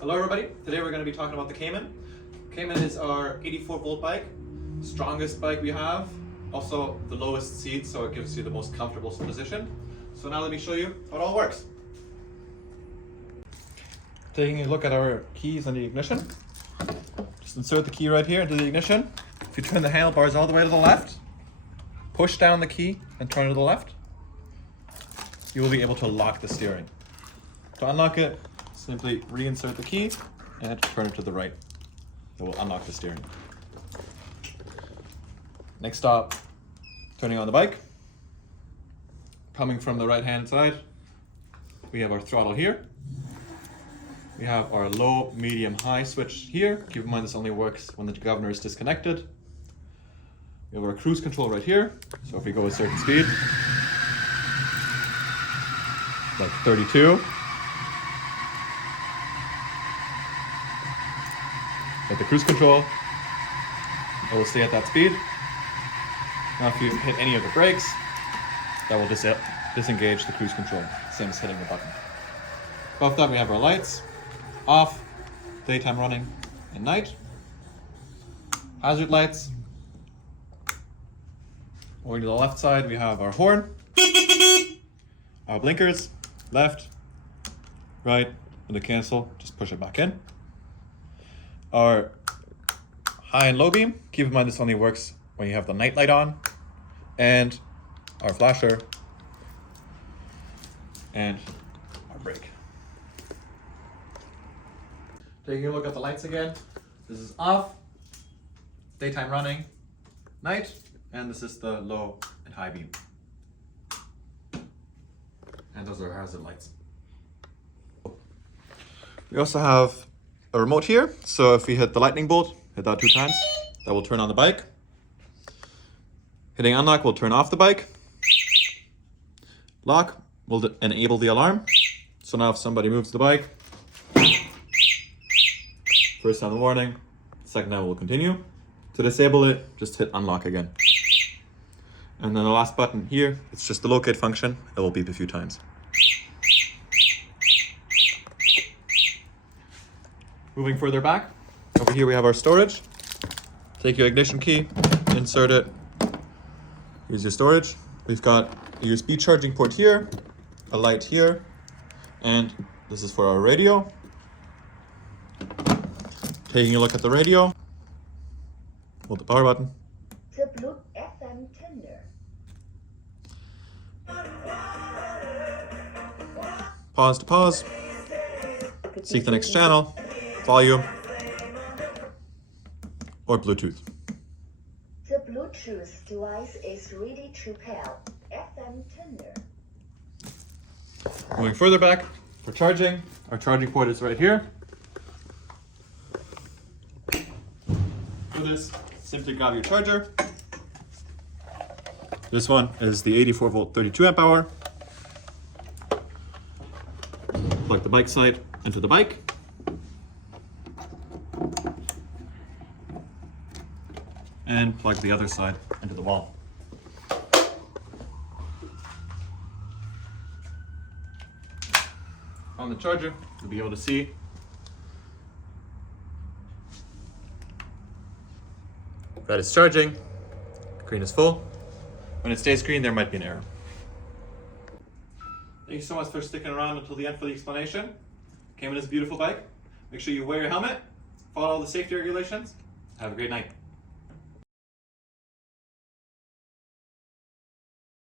Hello everybody, today we're going to be talking about the Kamen. Kamen is our 84-volt bike, strongest bike we have, also the lowest seat, so it gives you the most comfortable position. So now let me show you how it all works. Taking a look at our keys and the ignition. Just insert the key right here into the ignition. If you turn the handlebars all the way to the left, push down the key and turn it to the left, you will be able to lock the steering. To unlock it, simply reinsert the key and turn it to the right. It will unlock the steering. Next stop, turning on the bike. Coming from the right hand side, we have our throttle here. We have our low, medium, high switch here. Keep in mind this only works when the governor is disconnected. We have our cruise control right here. So if we go a certain speed, like 32, at the cruise control, it will stay at that speed. Now if you hit any of the brakes, that will disengage the cruise control, same as hitting the button. Above that we have our lights, off, daytime running, and night. Hazard lights. Going to the left side we have our horn, our blinkers, left, right, and to cancel, just push it back in. Our high and low beam, keep in mind this only works when you have the night light on, and our flasher, and our brake. Taking a look at the lights again, this is off, daytime running, night, and this is the low and high beam. And those are hazard lights. We also have a remote here, so if we hit the lightning bolt, hit that 2 times, that will turn on the bike. Hitting unlock will turn off the bike. Lock will enable the alarm. So now if somebody moves the bike, first time the warning, second time will continue. To disable it, just hit unlock again. And then the last button here, it's just the locate function, it will beep a few times. Moving further back, over here we have our storage. Take your ignition key, insert it, here's your storage. We've got a USB charging port here, a light here, and this is for our radio. Taking a look at the radio, hold the power button. The Blue FM tender. Pause to pause, seek the next channel, volume, or Bluetooth. The Bluetooth device is ready to pair. FM tender. Moving further back, for charging, our charging port is right here. For this, simply grab your charger. This one is the 84-volt 32 amp hour. Plug the bike side into the bike. And plug the other side into the wall. On the charger, you'll be able to see that it's charging, green is full. When it stays green, there might be an error. Thank you so much for sticking around until the end for the explanation. Kamen is a beautiful bike. Make sure you wear your helmet, follow all the safety regulations. Have a great night.